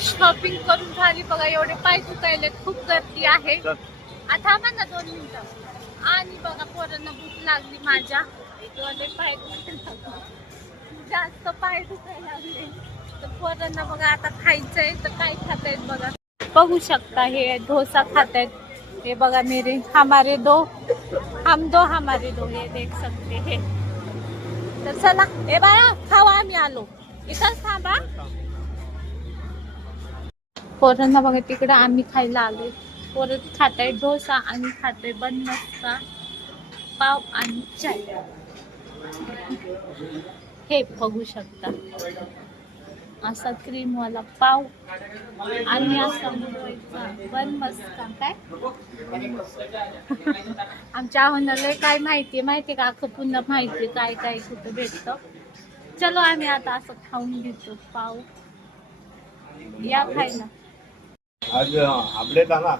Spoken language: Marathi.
शॉपिंग करून झाली बघा. एवढे पाय दुखायले, खूप गर्दी आहे. आता आम्हा ना 2 मिनिटं. आणि बघा पोरांना भूक लागली माझ्या. इकडे पाय दुखायला, जास्त पाय दुखायला लागले. तर पोरांना बघा आता खायचंय. तर काय खातायत बघा, बघू शकता. हे डोसा खातायत. हे बघा मेरे हमारे दो, हम दो हमारे दो, हे देख सकते हे. तर चला हे बाळा खावा, आम्ही आलो. इथंच थांबा. पोरांना बघा तिकडे आम्ही खायला आलोय. पोरं खाताय डोसा आणि खाताय बन मस्का पाव आणि चाय. हे बघू शकता, असा क्रीम वाला पाव आणि असा मुरवायचा बन मस्का. काय आमच्या आव्हानाला काय माहितीये का, अख्खं पुन्हा माहितीये काय काय कुठं भेटतं. चलो आम्ही आता असं खाऊन घेतो पाव. या खायला. आज आपले ना